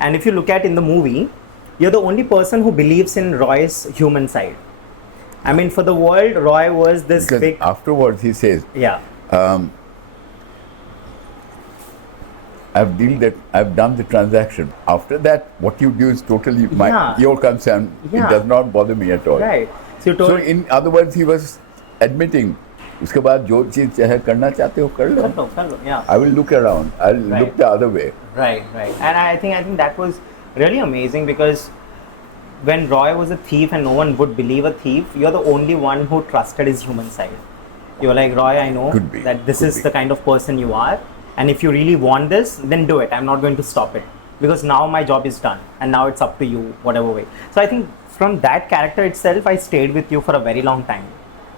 And if you look at in the movie, you're the only person who believes in Roy's human side. I mean, for the world, Roy was this Because big. afterwards he says, Yeah. I've done the transaction. After that, what you do is totally Yeah. your concern. Yeah. It does not bother me at all. Right. So you So told. in other words, he was admitting, उसके बाद जो चीज चाहे करना चाहते हो कर लो. कर लो, yeah. I will look around. I'll Right. look the other way. Right. And I think that was really amazing, because when Roy was a thief and no one would believe a thief, you're the only one who trusted his human side. You were like, Roy, I know Could be. that this Could is be. the kind of person you are, and if you really want this, then do it. I'm not going to stop it, because now my job is done and now it's up to you, whatever way. So I think from that character itself, I stayed with you for a very long time.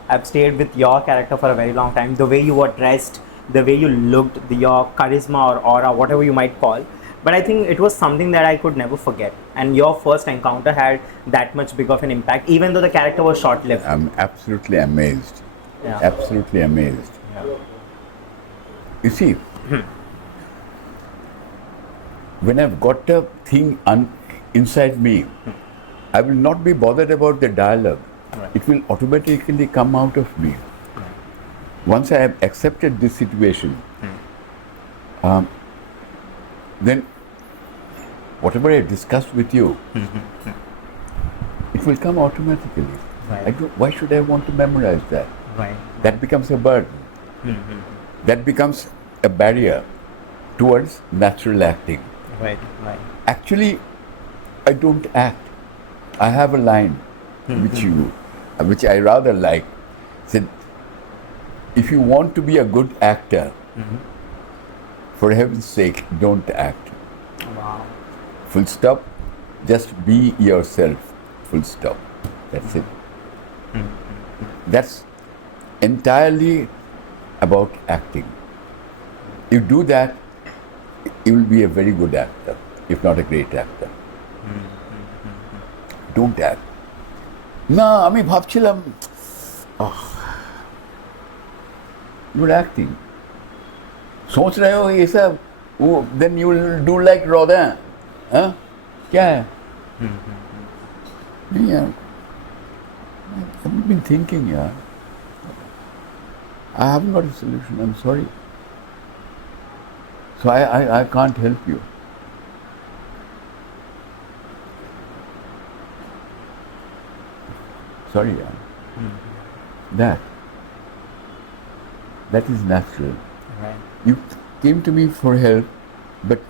I've stayed with your character for a very long time. The way you were dressed, the way you looked, your charisma or aura, whatever you might call. But I think it was something that I could never forget. And your first encounter had that much big of an impact, even though the character was short-lived. I'm absolutely amazed. Yeah. Absolutely amazed. Yeah. You see, when I've got a thing inside me, I will not be bothered about the dialogue. Right. It will automatically come out of me. Once I have accepted this situation, then whatever I discussed with you, it will come automatically. Right. Why should I want to memorize that? Right. That becomes a burden. That becomes a barrier towards natural acting. Right. Actually, I don't act. I have a line which I rather like. Said, if you want to be a good actor, for heaven's sake, don't act. Wow. Full stop. Just be yourself. Full stop. That's it. That's entirely about acting. You do that, you will be a very good actor, if not a great actor. Don't act. No, আমি ভাবছিলাম, you're acting. सोच रहे हो ये सब, then you will do like Rodin. हाँ? क्या है? नहीं यार. I've been thinking, yaar. I haven't got a solution. I'm sorry. So I can't help you. Sorry, yaar. That is natural. Right. You came to me for help, but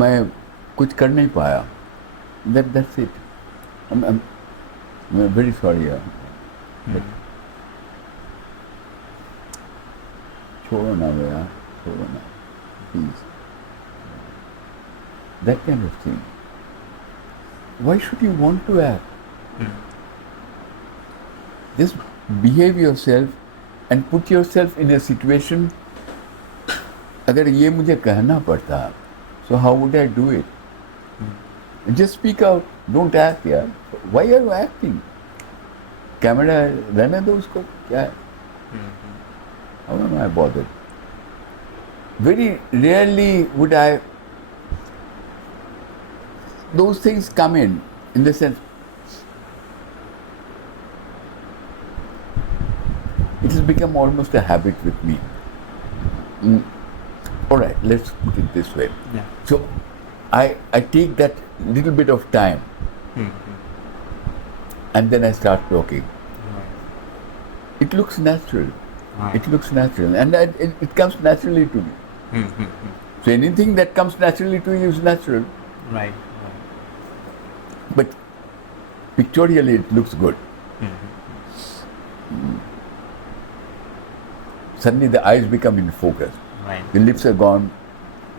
मैं कुछ कर नहीं पाया. That's it. I'm very sorry, yaar. But छोड़ो ना यार, छोड़ो ना, please. That kind of thing. Why should you want to act? Just behave yourself and put yourself in a situation. अगर ये मुझे कहना पड़ता, so how would I do it? Just speak out. Don't act, यार. Why are you acting? Camera रहने दो उसको, क्या है? How am I bothered? Very rarely would I. Those things come in the sense. It has become almost a habit with me. All right, let's put it this way. Yeah. So, I take that little bit of time, and then I start talking. It looks natural. It looks natural, and it comes naturally to me. So anything that comes naturally to you is natural. Right. But pictorially, it looks good. Suddenly, the eyes become in focus. Right. The lips are gone.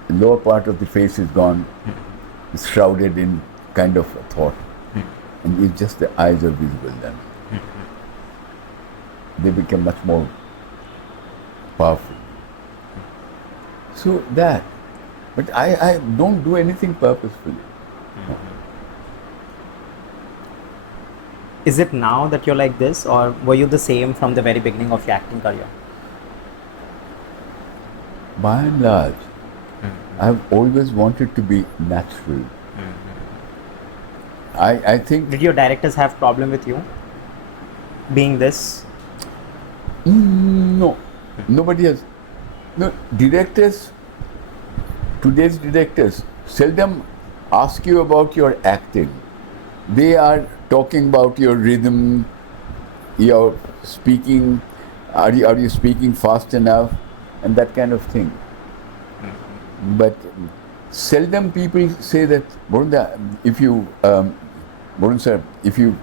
The lower part of the face is gone. It's shrouded in kind of a thought, and it's just the eyes are visible then. They become much more powerful. So that, but I don't do anything purposefully. Is it now that you're like this, or were you the same from the very beginning of your acting career? By and large, I've always wanted to be natural. I think Did your directors have problem with you being this? no, nobody has. No, directors, today's directors seldom ask you about your acting. They are talking about your rhythm, your speaking, are you speaking fast enough, and that kind of thing. But seldom people say that, Varun, if you, Varun sir, if you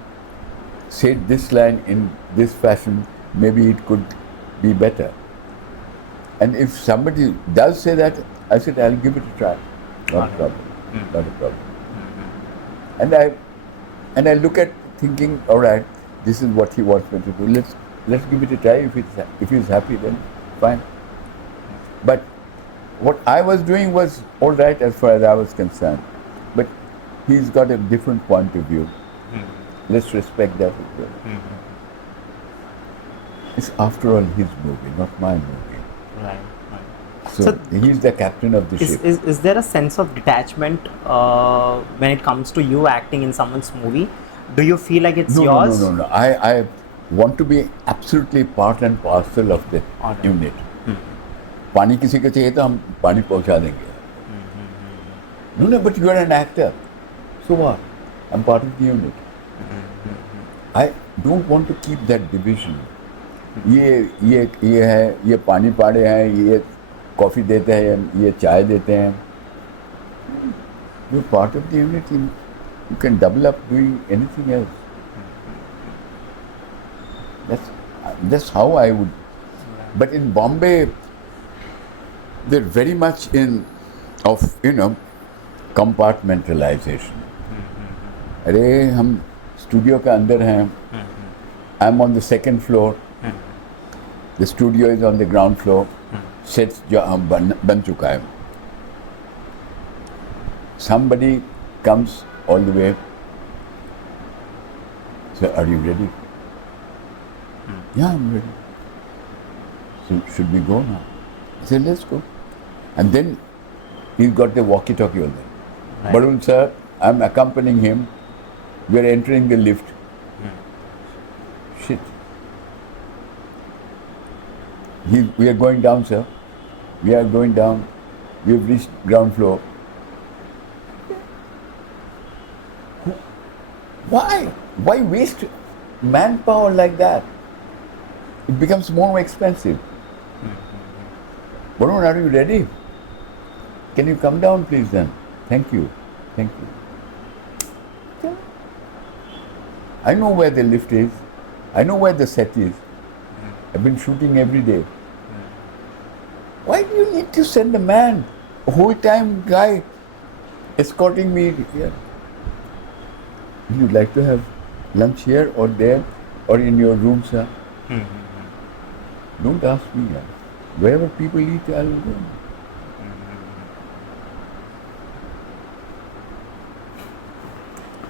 said this line in this fashion, maybe it could be better. And if somebody does say that, I said, I'll give it a try. Not a problem. Not a problem. And I look at thinking, all right, this is what he wants me to do. Let's give it a try. If he's happy, then fine. But what I was doing was all right as far as I was concerned. But he's got a different point of view. Let's respect that as well. It's after all his movie, not my movie. Right. So he's the captain of the ship. Is there a sense of detachment when it comes to you acting in someone's movie? Do you feel like it's yours? No. I want to be absolutely part and parcel of the unit. पानी किसी को चाहिए तो हम पानी पहुंचा देंगे. No, but you are an actor. So what? I'm part of the unit. I don't want to keep that division. ये है, ये पानी पाड़े हैं, ये कॉफी देते हैं, ये चाय देते हैं. You're part of the unit. You can double up doing anything else. That's how I would. But in Bombay, they're very much of compartmentalization. अरे हम स्टूडियो के अंदर हैं. I'm on the second floor. The studio is on the ground floor. Sets जो बन चुका है. Somebody comes all the way. So, are you ready? Yeah, I'm ready. So, should we go now? I said, let's go. And then he's got the walkie-talkie on there. Right. Barun sir, I'm accompanying him. We are entering the lift. Shit. We are going down, sir. We are going down. We have reached ground floor. Why? Why waste manpower like that? It becomes more expensive. Barun, are you ready? Can you come down, please, then? Thank you. Thank you. I know where the lift is. I know where the set is. I've been shooting every day. Why do you need to send a man, a whole time guy, escorting me here? Would you like to have lunch here or there or in your room, sir? Don't ask me. Wherever people eat, I will go.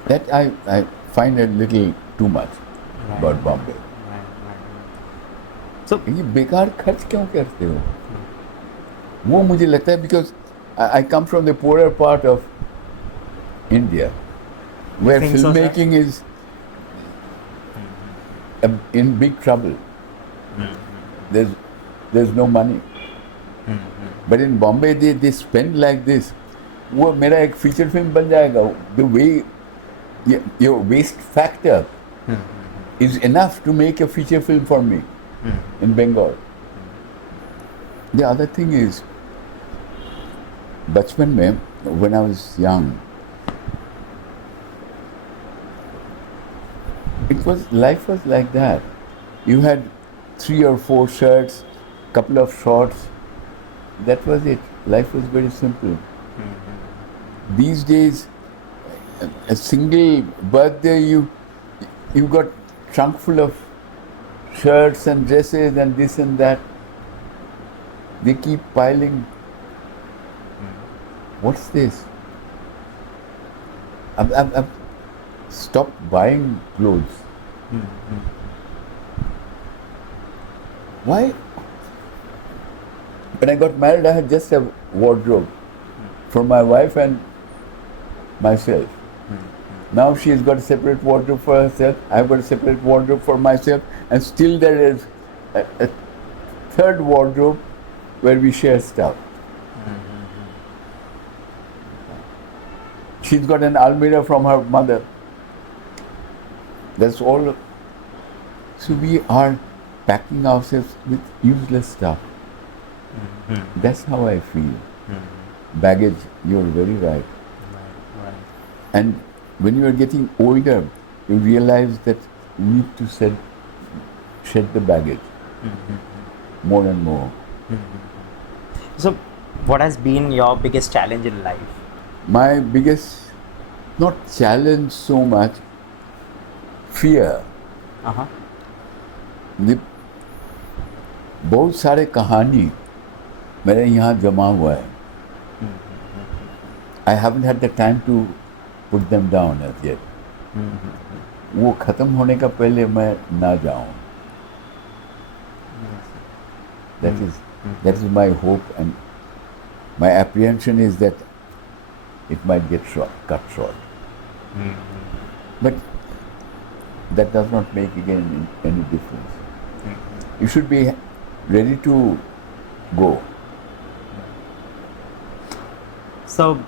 That I find a little too much about Bombay. So, ये बेकार खर्च क्यों करते हो? वो मुझे लगता है because I come from the poorer part of India, where filmmaking is in big trouble. There's no money. But in Bombay they spend like this. वो मेरा एक feature film बन जाएगा. The way your waste factor is enough to make a feature film for me in Bengal. The other thing is, बचपन में, when I was young, life was like that. You had 3 or 4 shirts, couple of shorts. That was it. Life was very simple. These days, a single birthday, you got trunk full of shirts and dresses and this and that. They keep piling. What's this? I've stopped buying clothes. Why? When I got married, I had just a wardrobe. for my wife and myself. Now she's got a separate wardrobe for herself, I've got a separate wardrobe for myself, and still there is a third wardrobe where we share stuff. She's got an almirah from her mother. That's all. So we are packing ourselves with useless stuff. That's how I feel. Baggage, you're very right. Right. And when you are getting older, you realize that you need to shed the baggage more and more. So, what has been your biggest challenge in life? My biggest, not challenge so much, fear. बहुत सारे कहानी मेरे यहाँ जमा हुआ है. I haven't had the time to put them down as yet. वो खत्म होने का पहले मैं ना जाऊँ. That is my hope, and my apprehension is that it might get cut short. But that does not make again any difference. You should be ready to go. So,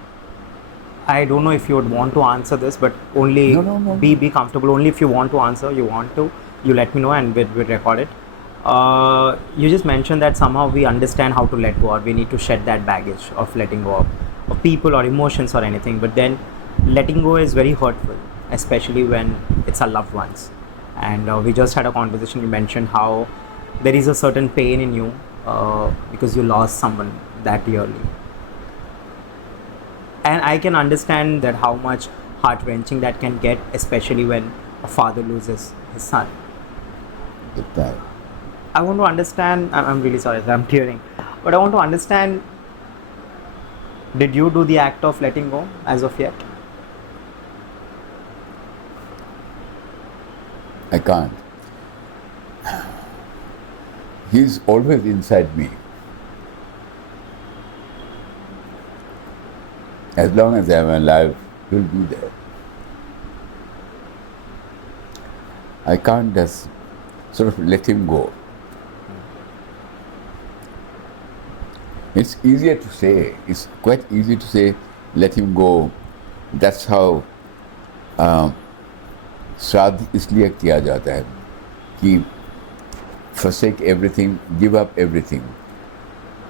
I don't know if you would want to answer this, but only No. Be comfortable. Only if you want to answer, you let me know and we'll record it. You just mentioned that somehow we understand how to let go, or we need to shed that baggage of letting go of people or emotions or anything. But then letting go is very hurtful, especially when it's our loved ones. And we just had a conversation. You mentioned how there is a certain pain in you because you lost someone that dearly. And I can understand that how much heart-wrenching that can get, especially when a father loses his son. I want to understand, I'm really sorry, I'm tearing, but I want to understand, did you do the act of letting go as of yet? I can't. He's always inside me. As long as I'm alive, he'll be there. I can't just sort of let him go. It's easier to say, it's quite easy to say, let him go. That's how श्राद्ध इसलिए किया जाता है कि forsake everything, give up everything,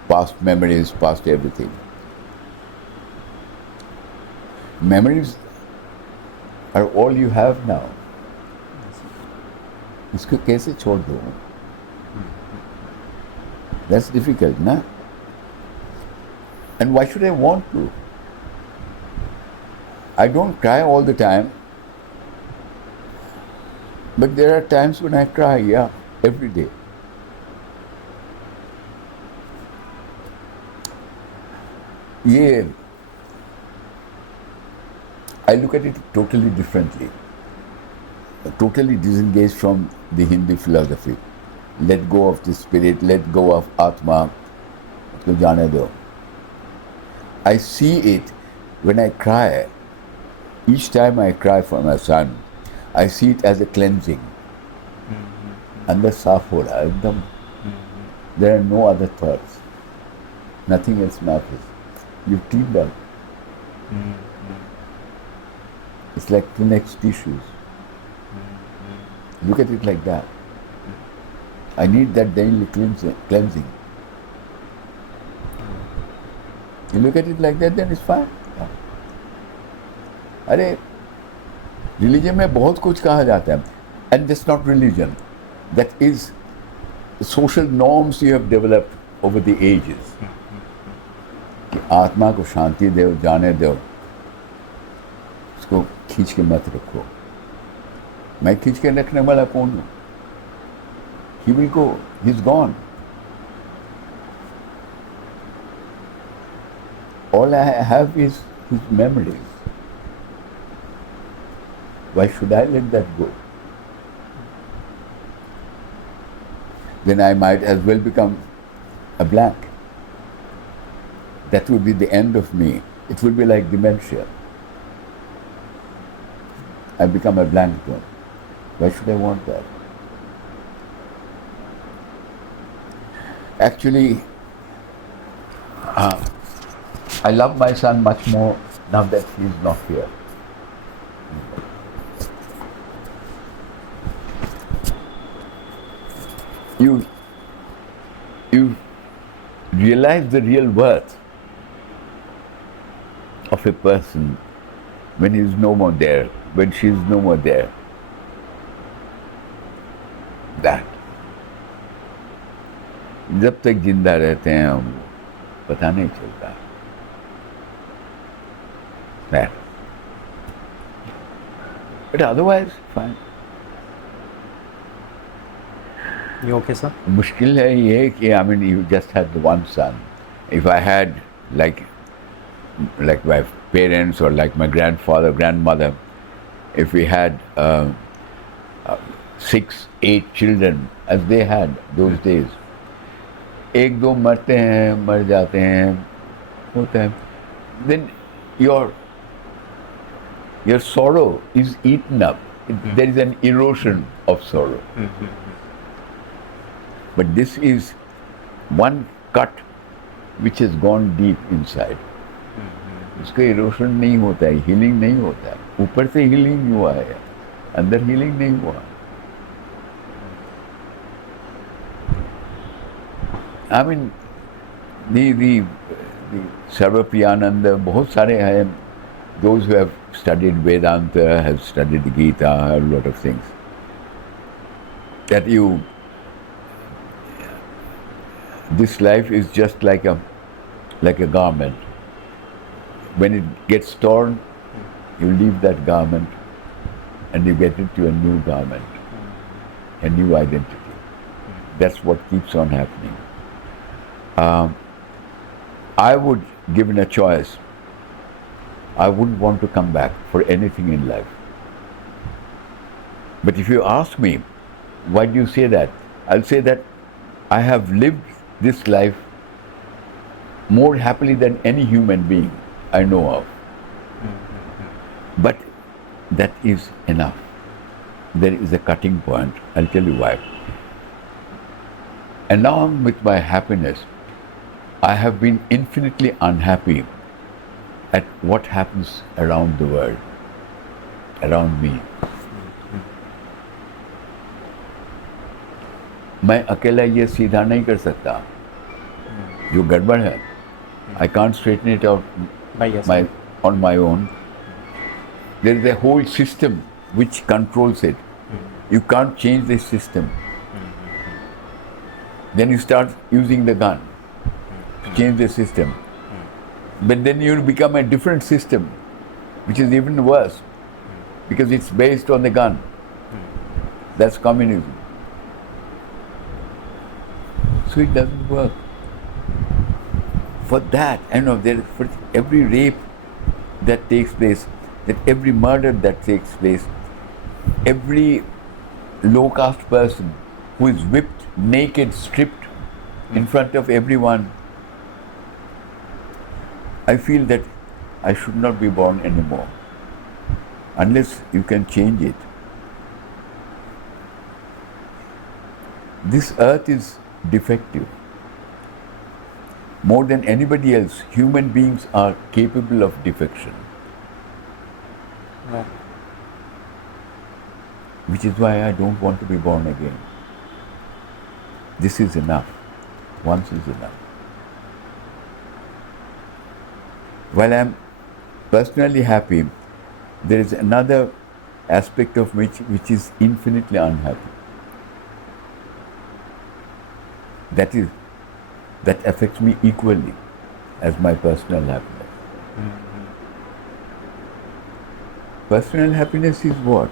past memories, past everything. Memories are all you have now. इसको कैसे छोड़ दो? That's difficult, na? And why should I want to? I don't cry all the time, but there are times when I cry, yeah, every day. Yeah, I look at it totally differently, totally disengaged from the Hindi philosophy. Let go of the spirit, let go of Atma, to jaane do. I see it when I cry. Each time I cry for my son, I see it as a cleansing. Andar saaf ho raha hai, ekdam. There are no other thoughts. Nothing else matters. You've cleaned up. It's like Kleenex tissues. Look at it like that. I need that daily cleansing. You look at it like that, then it's fine. अरे religion में बहुत कुछ कहा जाता है, and that's not religion. That is the social norms you have developed over the ages. कि आत्मा को शांति दो, जाने दो, उसको खींच के मत रखो. मैं खींच के रखने वाला कौन हूँ? He will go. He's gone. All I have is his memories. Why should I let that go? Then I might as well become a blank. That would be the end of me. it would be like dementia. I become a blank one. Why should I want that? Actually, I love my son much more now that he is not here. You realize the real worth of a person when he is no more there, when she is no more there. That. जब तक जिंदा रहते हैं हम पता नहीं चलता. That. But otherwise, fine. You okay, sir? मुश्किल है ये कि I mean you just had one son. If I had like my parents or like my grandfather, grandmother, if we had 6, 8 children as they had those days, एक दो मरते हैं, मर जाते हैं, होता है. Then your sorrow is eaten up. There is an erosion of sorrow. But this is one cut which has gone deep inside. उसका इरोशन नहीं होता है, हीलिंग नहीं होता है. ऊपर से हीलिंग हुआ है, अंदर हीलिंग नहीं हुआ. I mean, the Sarvapriyananda, बहुत सारे हैं. Those who have studied Vedanta, have studied Gita, a lot of things. That this life is just like a garment. When it gets torn, you leave that garment and you get into a new garment, a new identity. That's what keeps on happening. I would, given a choice, I wouldn't want to come back for anything in life. But if you ask me, why do you say that? I'll say that I have lived this life more happily than any human being I know of. But that is enough. There is a cutting point. I'll tell you why. Along with my happiness, I have been infinitely unhappy at what happens around the world, around me. मैं अकेला ये सीधा नहीं कर सकता. जो गड़बड़ है, I can't straighten it out on my own. There is a whole system which controls it. You can't change this system. Then you start using the gun to change the system. But then you become a different system, which is even worse, because it's based on the gun. That's communism. So it doesn't work. For that, for every rape that takes place, that every murder that takes place, every low-caste person who is whipped, naked, stripped in front of everyone, I feel that I should not be born anymore, unless you can change it. This earth is defective. More than anybody else, human beings are capable of defection. Yeah. Which is why I don't want to be born again. This is enough. Once is enough. While I am personally happy, there is another aspect of which is infinitely unhappy. That affects me equally as my personal happiness. Personal happiness is what?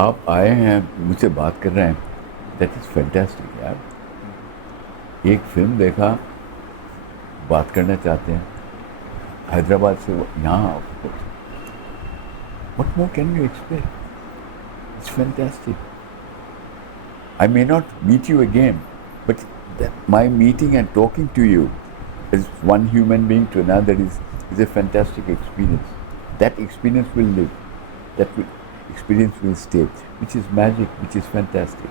आप आए हैं, मुझसे बात कर रहे हैं. That is fantastic, यार. एक फिल्म देखा, बात करना चाहते हैं. हैदराबाद से यहाँ. What more can you expect? It's fantastic. I may not meet you again, but my meeting and talking to you as one human being to another is is a fantastic experience. That experience will live. Experience will stay, which is magic, which is fantastic.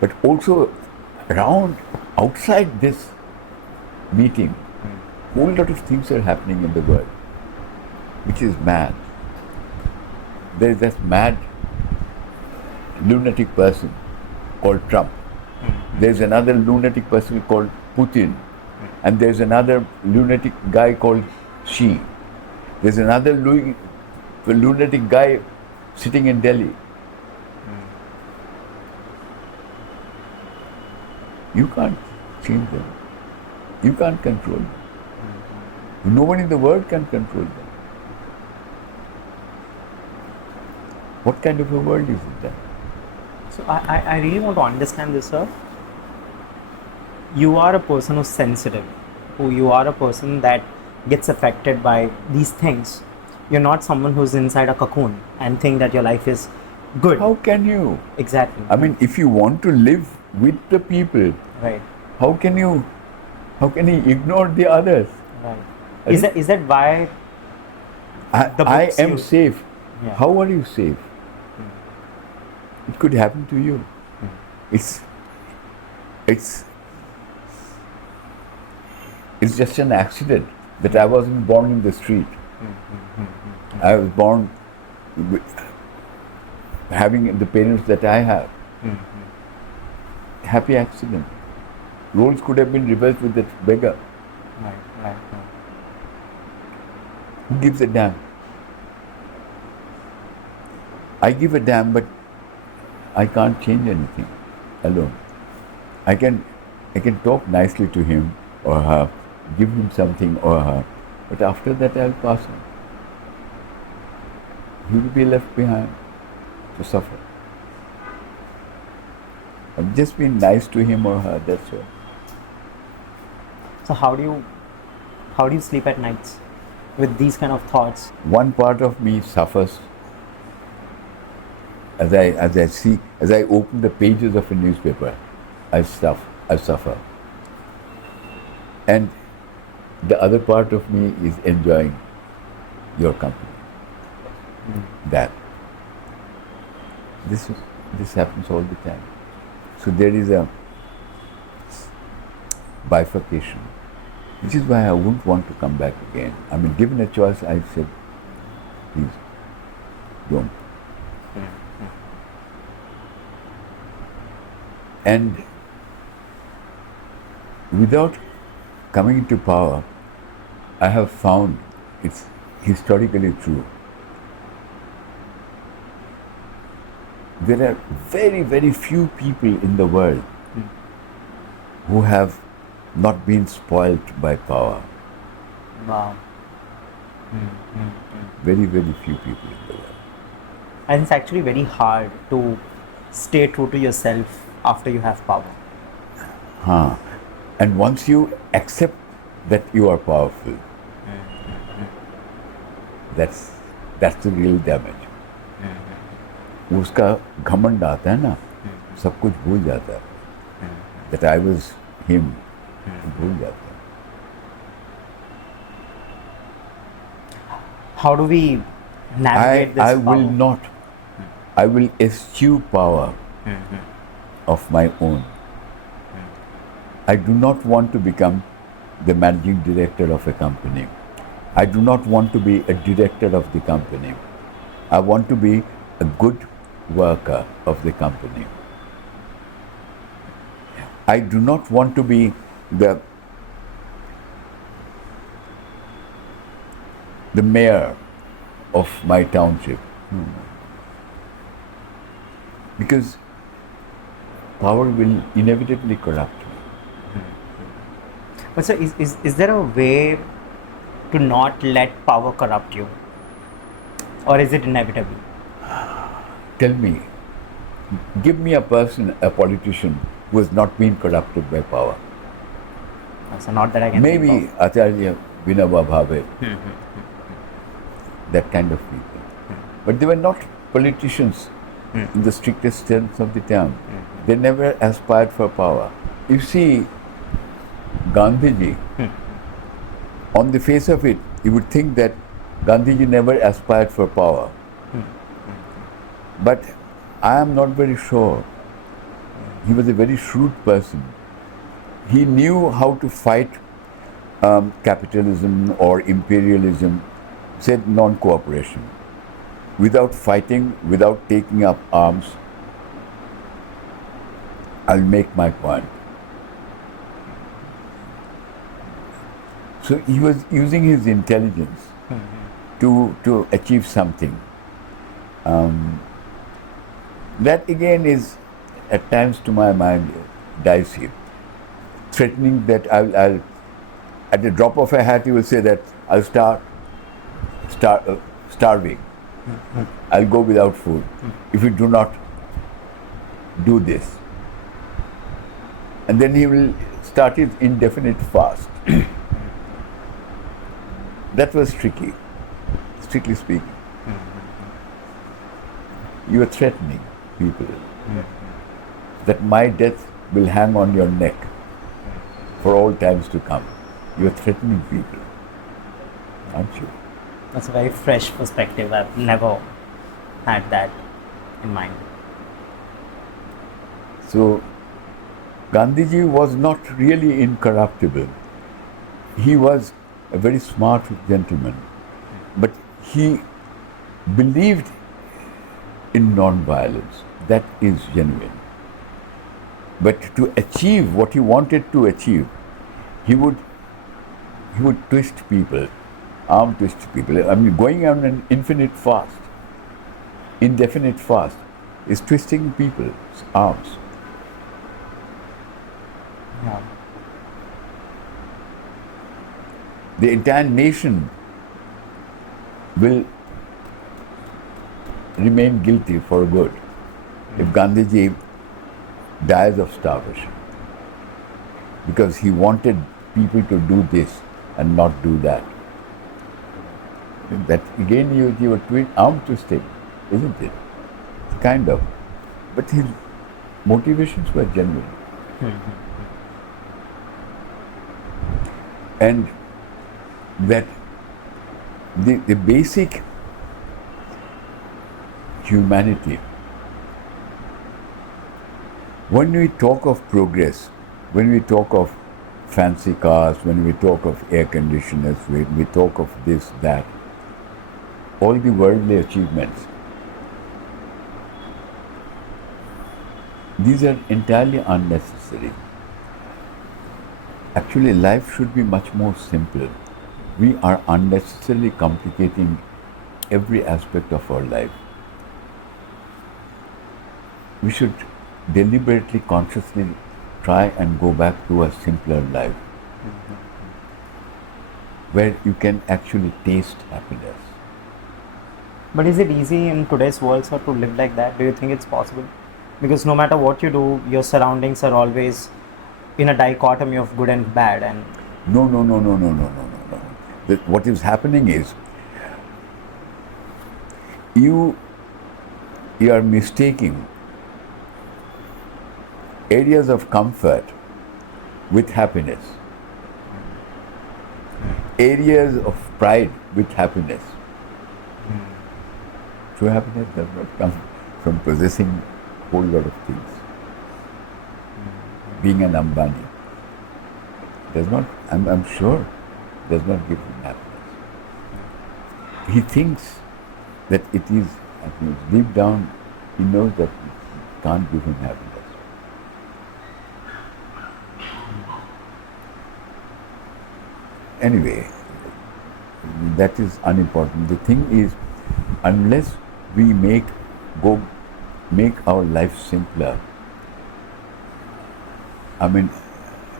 But also around, outside this meeting, whole lot of things are happening in the world, which is mad. There is this mad lunatic person called Trump. There's another lunatic person called Putin. And there's another lunatic guy called Xi. There's another lunatic guy sitting in Delhi. You can't change them. You can't control them. No one in the world can control them. What kind of a world is it then? So I really want to understand this, sir. You are a person who's sensitive. You are a person that gets affected by these things. You're not someone who's inside a cocoon and think that your life is good. How can you? Exactly. I mean, if you want to live with the people, right. How can you ignore the others? Right. Is that why the I books am safe. Yeah. How are you safe? It could happen to you. It's just an accident that I wasn't born in the street. I was born having the parents that I have. Happy accident. Roles could have been reversed with that beggar. Right. Who gives a damn? I give a damn, but I can't change anything alone. I can talk nicely to him or her, give him something or her, but after that I'll pass on. He will be left behind to suffer. I've just been nice to him or her, that's all. So how do you sleep at nights with these kind of thoughts? One part of me suffers as I open the pages of a newspaper. I suffer. And the other part of me is enjoying your company. That. This happens all the time. So there is a bifurcation, which is why I wouldn't want to come back again. I mean, given a choice, I said, please, don't. And without coming into power, I have found it's historically true. There are very, very few people in the world who have not been spoilt by power. Wow. Very, very few people in the world. And it's actually very hard to stay true to yourself after you have power. And once you accept that you are powerful, that's the real damage. उसका घमंड आता है ना, सब कुछ भूल जाता है. That I was him, भूल जाता है. How do we navigate this I power? will not. I will eschew power of my own. I do not want to become the managing director of a company. I do not want to be a director of the company. I want to be a good worker of the company. I do not want to be the mayor of my township. Because power will inevitably corrupt me. But sir, is there a way to not let power corrupt you? Or is it inevitable? Tell me, give me a politician who has not been corrupted by power. So not that I can Maybe think of. Acharya Vinoba Bhave, that kind of people. But they were not politicians in the strictest sense of the term. They never aspired for power. You see, Gandhiji, on the face of it, you would think that Gandhiji never aspired for power. But I am not very sure. He was a very shrewd person. He knew how to fight capitalism or imperialism, said non-cooperation. Without fighting, without taking up arms, I'll make my point. So he was using his intelligence to achieve something. That again is at times to my mind dicey. Threatening that I'll at the drop of a hat he will say that I'll starving. I'll go without food if you do not do this. And then he will start his indefinite fast. That was tricky, strictly speaking. You are threatening people that my death will hang on your neck for all times to come. You are threatening people, aren't you? That's a very fresh perspective. I've never had that in mind. So, Gandhiji was not really incorruptible. He was a very smart gentleman, but he believed in non-violence. That is genuine. But to achieve what he wanted to achieve, he would twist people, arm twist people. I mean, going on an infinite fast, indefinite fast, is twisting people's arms. Yeah. The entire nation will remain guilty for good if Gandhiji dies of starvation, because he wanted people to do this and not do that. That again, you were arm twisting, isn't it? Kind of. But his motivations were genuine. And that the basic humanity, when we talk of progress, when we talk of fancy cars, when we talk of air conditioners, when we talk of this, that, all the worldly achievements, these are entirely unnecessary. Actually, life should be much more simple. We are unnecessarily complicating every aspect of our life. We should deliberately, consciously try and go back to a simpler life where you can actually taste happiness. But is it easy in today's world, sir, to live like that? Do you think it's possible? Because no matter what you do, your surroundings are always in a dichotomy of good and bad. And No. What is happening is you are mistaking areas of comfort with happiness, areas of pride with happiness. True happiness does not come from possessing a whole lot of things. Being an Ambani does not, I'm sure, does not give him happiness. He thinks that it is happiness. Deep down, he knows that it can't give him happiness. Anyway, that is unimportant. The thing is, unless we make our life simpler, I mean,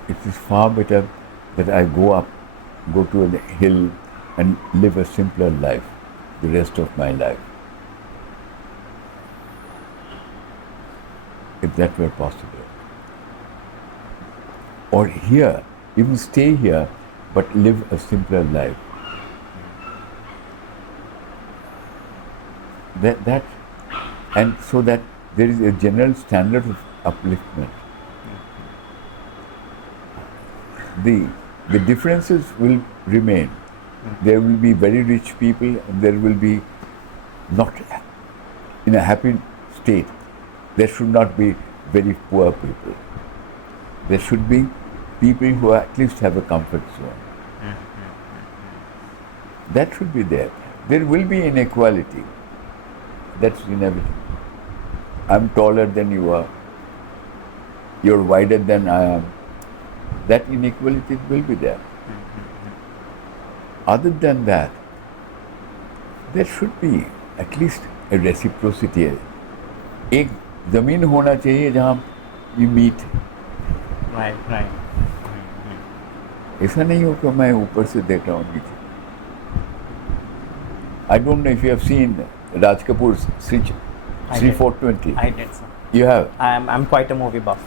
it is far better that I go to a hill and live a simpler life the rest of my life. If that were possible. Or here, even stay here, but live a simpler life. And so that there is a general standard of upliftment. The differences will remain, There will be very rich people, and there will be not in a happy state. There should not be very poor people. There should be people who at least have a comfort zone. That should be there. There will be inequality. That's inevitable. I'm taller than you are. You're wider than I am. That inequality will be there. Other than that, there should be at least a reciprocity. एक जमीन होना चाहिए जहाँ you meet. Right. ऐसा नहीं हो कि मैं ऊपर से देख रहा हूँ नीचे. I don't know if you have seen Raj Kapoor's Sri 420. I did, sir. You have. I'm quite a movie buff.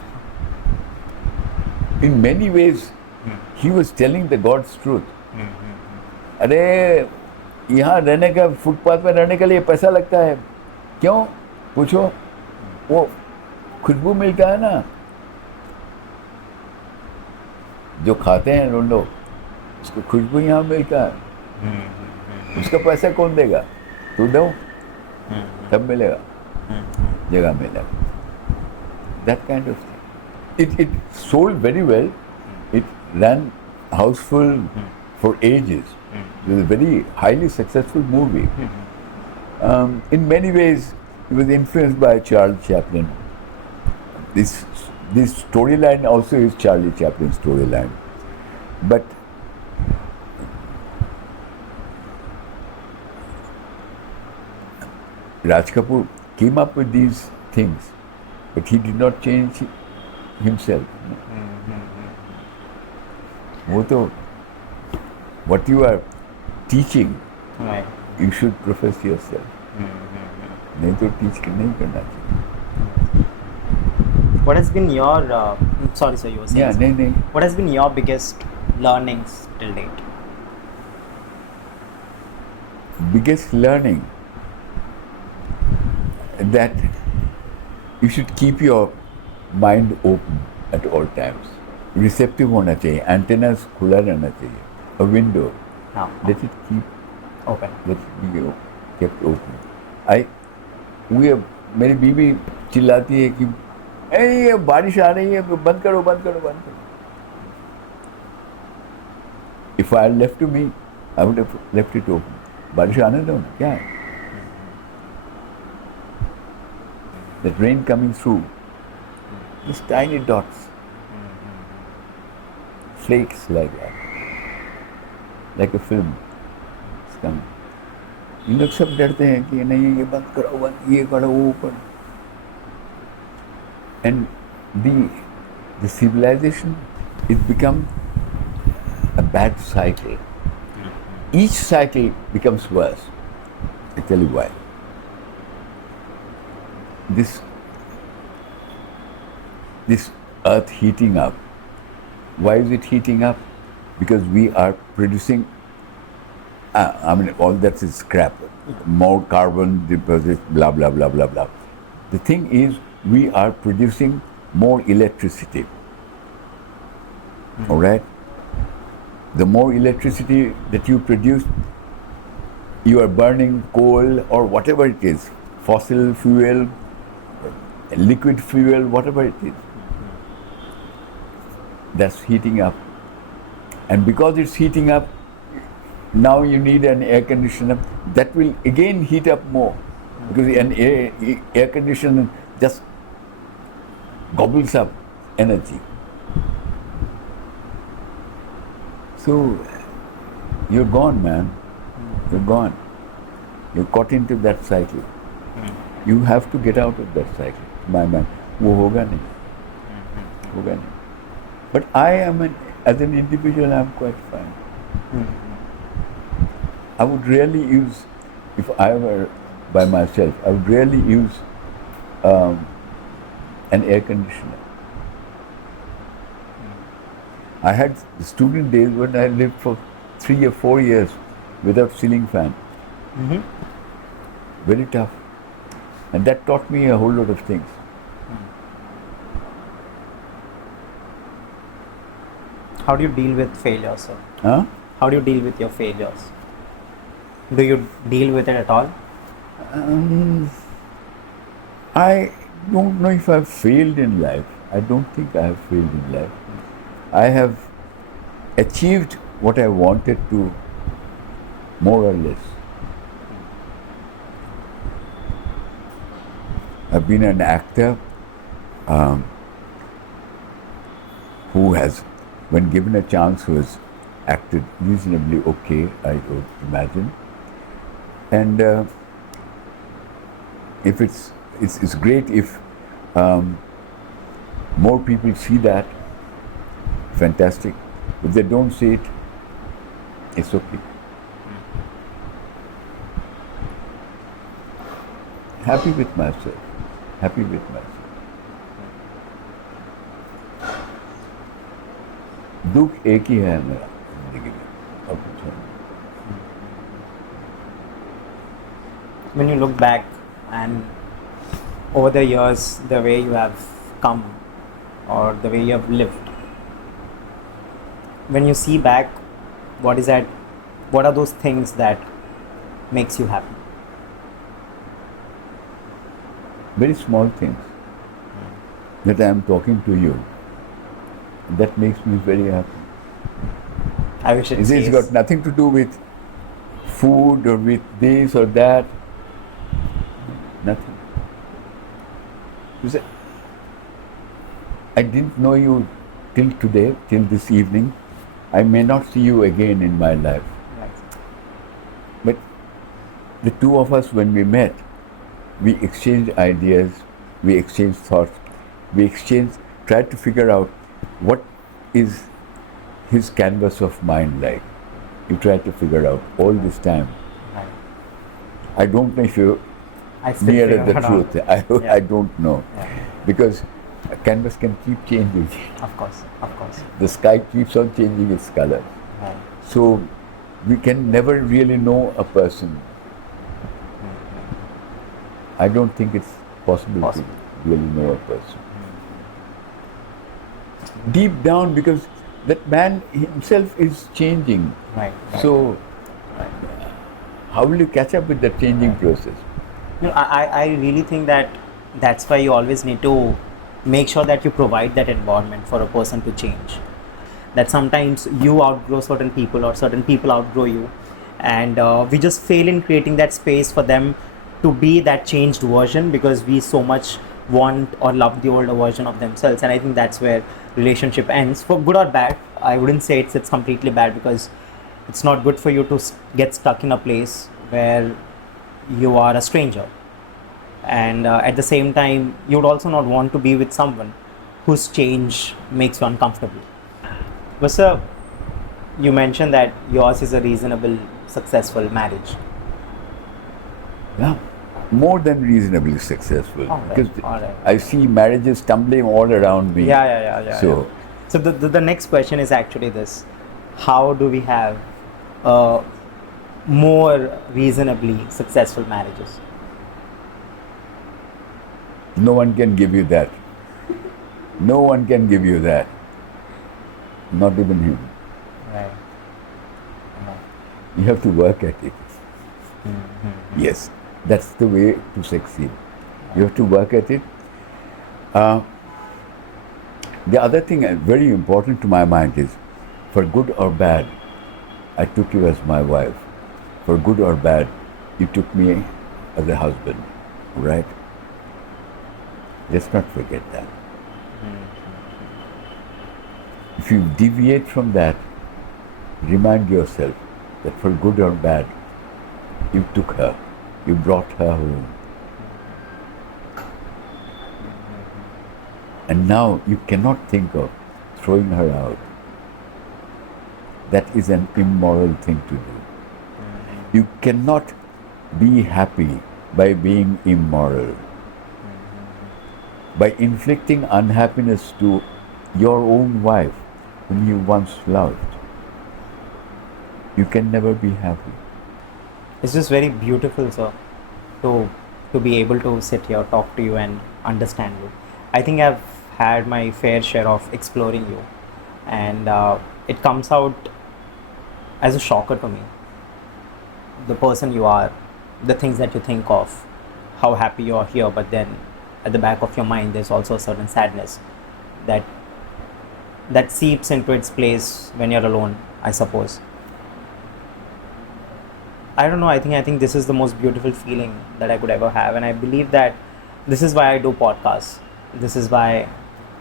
In many ways, he was telling the God's truth. अरे यहाँ रहने का फुटपाथ पे रहने के लिए पैसा लगता है. क्यों? पूछो. वो खुशबू मिलता है ना, जो खाते हैं लोग, उसको खुशबू यहाँ मिलता है. उसका पैसा कौन देगा? तू दो, तब मिलेगा, जगह मिलेगा. That kind of thing. It sold very well. It ran houseful for ages. It was a very highly successful movie. In many ways, it was influenced by Charles Chaplin. This storyline also is Charlie Chaplin's storyline. But Raj Kapoor came up with these things, but he did not change himself. वो तो what you are teaching, Right. you should profess yourself. नहीं तो teach नहीं करना चाहिए. What has been your sorry sir, you were saying Yeah, something. नहीं. What has been your biggest learnings till date? Biggest learning that you should keep your mind open at all times. Receptive होना चाहिए. Antennas खुला रहना चाहिए. A window. Now, Let it keep. open. Let it be kept open. मेरी बीवी चिल्लाती है कि ये बारिश आ रही है, बंद करो. If I had left to me, I would have left it open. बारिश आने दो ना, क्या है? That rain coming through, these tiny dots, flakes like that, like a film. It's coming. ये लोग सब डरते हैं कि नहीं ये बंद करो, ये करो, वो करो. And the civilization, it become a bad cycle. Each cycle becomes worse. I tell you why. This earth heating up. Why is it heating up? Because we are producing, all that is scrap. More carbon deposits, blah, blah, blah, blah, blah. The thing is, we are producing more electricity. All right? The more electricity that you produce, you are burning coal or whatever it is, fossil fuel, liquid fuel, whatever it is. That's heating up. And because it's heating up, now you need an air conditioner. That will again heat up more. Because an air conditioner just gobbles up energy. So, you're gone, man. You're gone. You're caught into that cycle. You have to get out of that cycle. My man, वो होगा नहीं. But I am as an individual, I'm quite fine. I would really use, if I were by myself, I would really use an air conditioner. I had student days when I lived for 3 or 4 years without ceiling fan. Very tough. And that taught me a whole lot of things. How do you deal with failure, sir? Huh? How do you deal with your failures? Do you deal with it at all? I don't know if I've failed in life. I don't think I have failed in life. I have achieved what I wanted to, more or less. I've been an actor who has, when given a chance, who has acted reasonably okay, I would imagine. And if it's great if more people see that, fantastic. If they don't see it, it's okay. Happy with myself. Happy with myself. दुख एक ही है मेरा जिंदगी में, और कुछ नहीं. When you look back and over the years, the way you have come or the way you have lived, when you see back, what are those things that makes you happy? Very small things that I am talking to you. That makes me very happy. I wish it It's says. got nothing to do with food or with this or that. Nothing. You say, I didn't know you till today, till this evening. I may not see you again in my life. Right. But the two of us, when we met, we exchanged ideas, we exchanged thoughts, tried to figure out what is his canvas of mind like. You tried to figure out all this time. Right. I don't know if you're I still near figure the it out. truth. I don't know. Yeah. Because a canvas can keep changing. Of course. The sky keeps on changing its color. Right. So we can never really know a person. I don't think it's possible to really know a person. Deep down, because that man himself is changing. Right. So how will you catch up with that changing process? You know, I really think that that's why you always need to make sure that you provide that environment for a person to change. That sometimes you outgrow certain people or certain people outgrow you, and we just fail in creating that space for them to be that changed version because we so much want or love the older version of themselves. And I think that's where relationship ends, for good or bad. I wouldn't say it's completely bad, because it's not good for you to get stuck in a place where you are a stranger, and at the same time you would also not want to be with someone whose change makes you uncomfortable. But sir, you mentioned that yours is a reasonable, successful marriage. Yeah, more than reasonably successful. All right, Because all right. I see marriages tumbling all around me. Yeah. So So the next question is actually this: how do we have more reasonably successful marriages? no one can give you that. No one can give you that. Not even him. Right. You have to work at it. Yes, that's the way to succeed. You have to work at it. The other thing very important to my mind is, for good or bad, I took you as my wife. For good or bad, you took me as a husband, right? Let's not forget that. If you deviate from that, remind yourself that for good or bad, you took her, you brought her home. And now you cannot think of throwing her out. That is an immoral thing to do. You cannot be happy by being immoral. By inflicting unhappiness to your own wife whom you once loved, you can never be happy. It's just very beautiful, sir, to be able to sit here, talk to you, and understand you. I think I've had my fair share of exploring you, and it comes out as a shocker to me. The person you are, the things that you think of, how happy you are here, but then at the back of your mind there's also a certain sadness that seeps into its place when you're alone, I suppose. I don't know, I think this is the most beautiful feeling that I could ever have, and I believe that this is why I do podcasts. This is why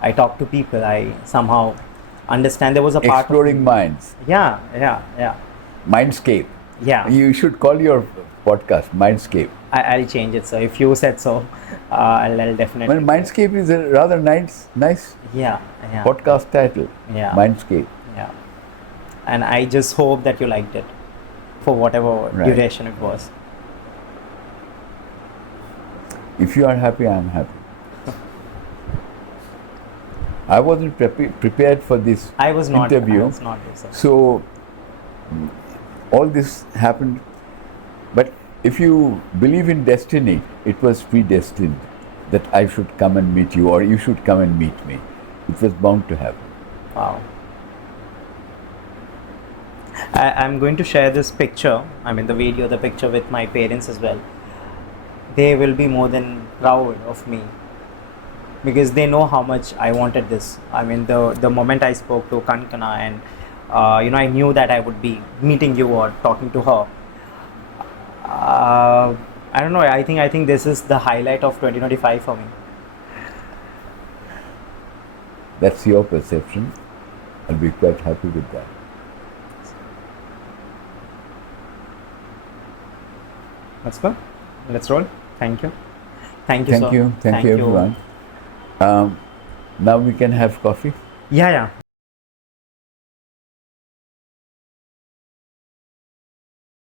I talk to people. I somehow understand there was a part Exploring of minds, yeah. Mindscape. Yeah. You should call your podcast Mindscape. I'll change it, so if you said so, I'll definitely. Well, Mindscape is a rather nice Yeah. podcast title. Yeah. Mindscape. Yeah. And I just hope that you liked it for whatever Right. duration it was. If you are happy, I am happy. I wasn't prepared for this I was not. interview. I was not. So. So all this happened, but if you believe in destiny, it was predestined that I should come and meet you, or you should come and meet me. It was bound to happen. Wow. I'm going to share this picture, the picture with my parents as well. They will be more than proud of me because they know how much I wanted this. The moment I spoke to Kankana and I knew that I would be meeting you or talking to her. I don't know. I think this is the highlight of 2025 for me. That's your perception. I'll be quite happy with that. Let's go. Let's roll. Thank you. Thank you. Thank sir. you. Thank you, everyone. Now we can have coffee. Yeah.